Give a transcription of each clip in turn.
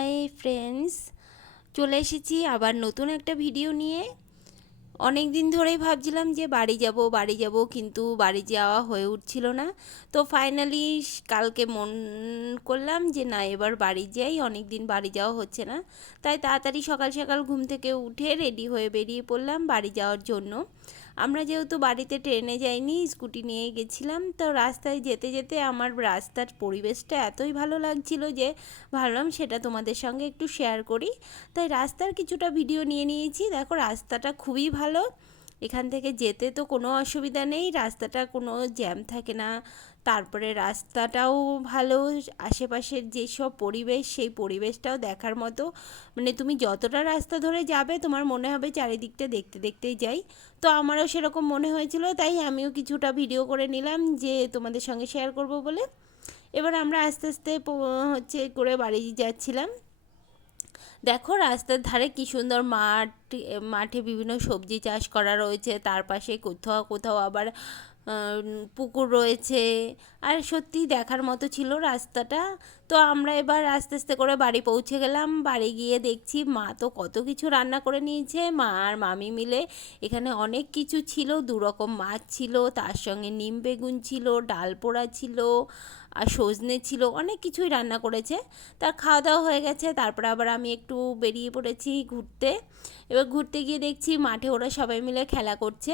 Hi friends, চলে এসেছি আবার নতুন একটা ভিডিও নিয়ে। অনেক দিন ধরেই ভাবছিলাম যে বাড়ি যাব কিন্তু বাড়ি যাওয়া হয়ে উঠছিল না। তো ফাইনালি কালকে মন করলাম যে না, এবার বাড়ি যাই, অনেক দিন বাড়ি যাওয়া হচ্ছে না। তাই তাড়াতাড়ি সকাল সকাল ঘুম থেকে উঠে রেডি হয়ে বেরিয়ে পড়লাম বাড়ি যাওয়ার জন্য। আমরা যেহেতু বাড়িতে ট্রেনে যাইনি, স্কুটি নিয়ে গেছিলাম, তো রাস্তায় যেতে যেতে আমার রাস্তার পরিবেশটা এতই ভালো লাগছিল যে ভাবলাম সেটা তোমাদের সঙ্গে একটু শেয়ার করি। তাই রাস্তার কিছুটা ভিডিও নিয়ে নিয়েছি। দেখো, রাস্তাটা খুবই ভালো, এখান থেকে যেতে তো কোনো অসুবিধা নেই, রাস্তাটা কোনো জ্যাম থাকে না। তারপরে রাস্তাটাও ভালো, আশেপাশের যেসব পরিবেশ সেই পরিবেশটাও দেখার মতো। মানে তুমি যতটা রাস্তা ধরে যাবে তোমার মনে হবে চারিদিকটা দেখতে দেখতেই যাই। তো আমারও সেরকম মনে হয়েছিল, তাই আমিও কিছুটা ভিডিও করে নিলাম যে তোমাদের সঙ্গে শেয়ার করব বলে। এবার আমরা আস্তে আস্তে করে বাড়ি যাচ্ছিলাম। দেখো, রাস্তার ধারে কি সুন্দর মাঠ, মাঠে বিভিন্ন সবজি চাষ করা রয়েছে, তার পাশে কোথাও কোথাও আবার পুকুর রয়েছে। আর সত্যি দেখার মতো ছিল রাস্তাটা। তো আমরা এবার আস্তে আস্তে করে বাড়ি পৌঁছে গেলাম। বাড়ি গিয়ে দেখছি মা তো কত কিছু রান্না করে নিয়েছে, মা আর মামি মিলে। এখানে অনেক কিছু ছিল, 2 রকম মাছ ছিল, তার সঙ্গে নিম বেগুন ছিল, ডাল পোড়া ছিল, আর সজনে ছিল, অনেক কিছুই রান্না করেছে। তার খাওয়া দাওয়া হয়ে গেছে, তারপরে আবার আমি একটু বেরিয়ে পড়েছি ঘুরতে। এবার ঘুরতে গিয়ে দেখছি মাঠে ওরা সবাই মিলে খেলা করছে।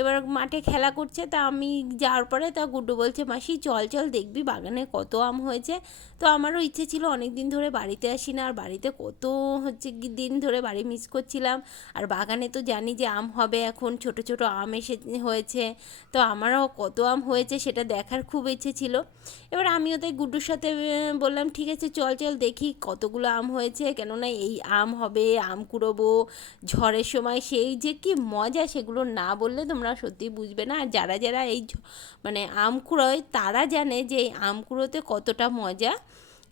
এবার মাঠে খেলা করছে, তা আমি যাওয়ার পরে তা গুড্ডু বলছে, মাসি চল চল দেখবি বাগানে কত আম হয়েছে। তো আমারও ইচ্ছে ছিল, অনেক দিন ধরে বাড়িতে আসি না, আর বাড়িতে কত দিন ধরে বাড়ি মিস করছিলাম। আর বাগানে তো জানি যে আম হবে, এখন ছোট ছোট আম হয়েছে। তো আমারও কত আম হয়েছে সেটা দেখার খুব ইচ্ছে ছিল। এবার আমিও তাই গুড্ডুর সাথে বললাম, ঠিক আছে চল চল দেখি কতগুলো আম হয়েছে, কেননা এই আম হবে, আম কুড়োবো ঝড়ের সময়, সেই যে কি মজা সেগুলো না বললে তোমরা সত্যি বুঝবে না। আর যারা যারা মানে আম কুড়োয় তারা জানে যে এই আম কুড়োতে কতটা মজা।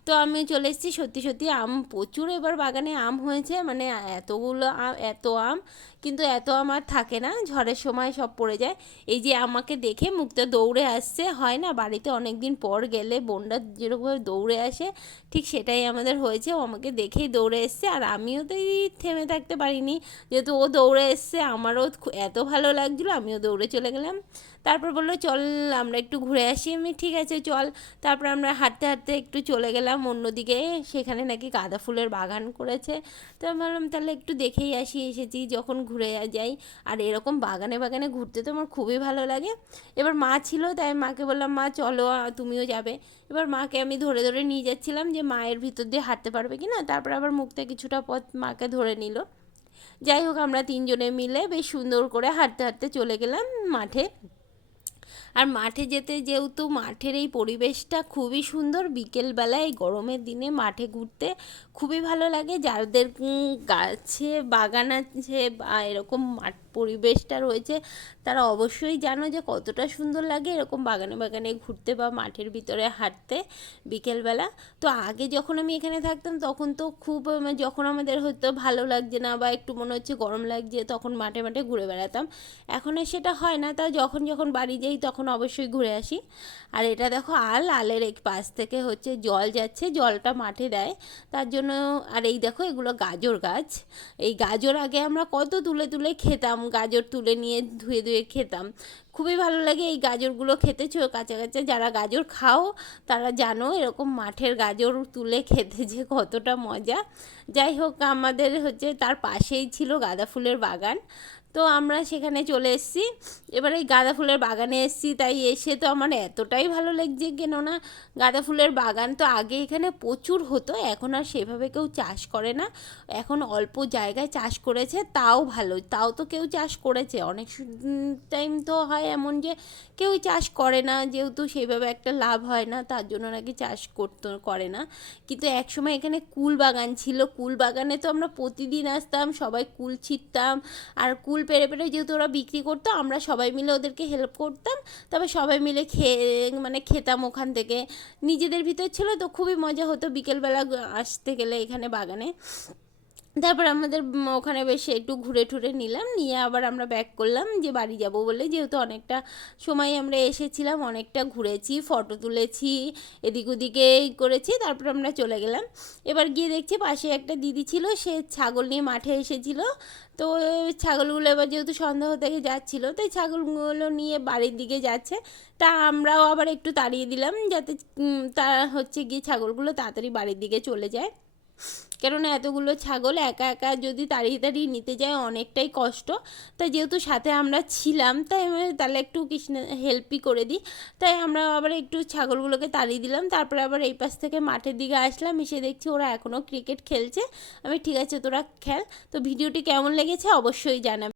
তো আমি চলে এসেছি, সত্যি সত্যি আম প্রচুর এবার বাগানে আম হয়েছে, মানে এতগুলো আম, এত আম। কিন্তু এত আম আর থাকে না, ঝড়ের সময় সব পড়ে যায়। এই যে আমাকে দেখে মুক্তা দৌড়ে আসছে, হয় না বাড়িতে অনেক দিন পর গেলে বোনরা যেরকমভাবে দৌড়ে আসে, ঠিক সেটাই আমাদের হয়েছে। ও আমাকে দেখেই দৌড়ে এসছে, আর আমিও তো থেমে থাকতে পারিনি, যেহেতু ও দৌড়ে এসছে আমারও এত ভালো লাগছিলো, আমিও দৌড়ে চলে গেলাম। তারপর বললো চল আমরা একটু ঘুরে আসি, আমি ঠিক আছে চল। তারপর আমরা হাঁটতে হাঁটতে একটু চলে গেলাম অন্যদিকে, সেখানে নাকি গাঁদা ফুলের বাগান করেছে। তো আমি ভাবলাম তাহলে একটু দেখেই আসি, এসেছি যখন ঘুরে যাই। আর এরকম বাগানে বাগানে ঘুরতে তো আমার খুবই ভালো লাগে। এবার মা ছিল, তাই মাকে বললাম মা চলো তুমিও যাবে। এবার মাকে আমি ধরে ধরে নিয়ে যাচ্ছিলাম যে মায়ের ভিতর দিয়ে হাঁটতে পারবে কি না। তারপর আবার মুখতে কিছুটা পথ মাকে ধরে নিল। যাই হোক, আমরা 3 জনে মিলে বেশ সুন্দর করে হাঁটতে হাঁটতে চলে গেলাম মাঠে। আর মাঠে যেতে যেহেতু মাঠের এই পরিবেশটা খুবই সুন্দর, বিকেলবেলায় গরমের দিনে মাঠে ঘুরতে খুবই ভালো লাগে। যাদের গাছে বাগান আছে বা এরকম মাঠ পরিবেশটা রয়েছে, তারা অবশ্যই জানো যে কতটা সুন্দর লাগে এরকম বাগানে বাগানে ঘুরতে বা মাঠের ভিতরে হাঁটতে বিকেলবেলা। তো আগে যখন আমি এখানে থাকতাম তখন তো খুব যখন আমাদের হয়তো ভালো লাগছে না বা একটু মনে হচ্ছে গরম লাগছে, তখন মাঠে মাঠে ঘুরে বেড়াতাম। এখন আর সেটা হয় না, তাও যখন যখন বাড়ি যাই তখন অবশ্যই ঘুরে আসি। আর এটা দেখো, আলের এক পাশ থেকে জল যাচ্ছে, জলটা মাঠে দেয় তার জন্য। আর এই দেখো, এগুলো গাজর গাছ। এই গাজর আগে আমরা কত তুলে তুলে খেতাম, গাজর তুলে নিয়ে ধুয়ে ধুয়ে খেতাম, খুবই ভালো লাগে এই গাজরগুলো খেতে। কাঁচা কাঁচা যারা গাজর খাও তারা জানো এরকম মাঠের গাজর তুলে খেতে যে কতটা মজা। যাই হোক, আমাদের তার পাশেই ছিল গাঁদা ফুলের বাগান। তো আমরা সেখানে চলে এসেছি। এবার এই গাঁদা ফুলের বাগানে এসেছি, তাই এসে তো আমার এতটাই ভালো লাগছে, কেননা গাঁদা ফুলের বাগান তো আগে এখানে প্রচুর হতো, এখন আর সেভাবে কেউ চাষ করে না। এখন অল্প জায়গায় চাষ করেছে, তাও ভালো, তাও তো কেউ চাষ করেছে। অনেক টাইম তো হয় এমন যে কেউ চাষ করে না, যেহেতু সেইভাবে একটা লাভ হয় না, তার জন্য নাকি চাষ করে না। কিন্তু একসময় এখানে কুল বাগান ছিল, কুল বাগানে তো আমরা প্রতিদিন আসতাম, সবাই কুল ছিঁড়তাম। আর কুল পেড়ে পেড়ে যেহেতু ওরা বিক্রি করতো, আমরা সবাই মিলে ওদেরকে হেল্প করতাম। তবে সবাই মিলে খেতাম ওখান থেকে। নিজেদের ভিতর ছিল তো খুবই মজা হতো বিকেলবেলা আসতে গেলে এখানে বাগানে। তারপর আমাদের ওখানে বেশ একটু ঘুরে টুরে নিলাম, নিয়ে আবার আমরা ব্যাক করলাম যে বাড়ি যাব বলে, যেহেতু অনেকটা সময় আমরা এসেছিলাম, অনেকটা ঘুরেছি, ফটো তুলেছি, এদিক ওদিকে করেছি, তারপর আমরা চলে গেলাম। এবার গিয়ে দেখছি পাশে একটা দিদি ছিল, সে ছাগল নিয়ে মাঠে এসেছিল। তো ছাগলগুলো এবার যেহেতু সন্ধ্যা হতে যাচ্ছিলো, তাই ছাগলগুলো নিয়ে বাড়ির দিকে যাচ্ছে। তা আমরাও আবার একটু তাড়িয়ে দিলাম, যাতে তা হচ্ছে গিয়ে ছাগলগুলো তাড়াতাড়ি বাড়ির দিকে চলে যায়। কেননা এতগুলো ছাগল একা একা যদি তাড়িয়ে তাড়িয়ে নিতে যায় অনেকটাই কষ্ট। তাই যেহেতু সাথে আমরা ছিলাম, তাই আমি তাহলে একটু কৃষ্ণ হেল্পই করে দিই। তাই আমরা আবার একটু ছাগলগুলোকে তাড়িয়ে দিলাম। তারপরে আবার এই পাশ থেকে মাঠের দিকে আসলাম, এসে দেখছি ওরা এখনও ক্রিকেট খেলছে। আমি ঠিক আছে তোরা খেল। তো ভিডিওটি কেমন লেগেছে অবশ্যই জানাবে।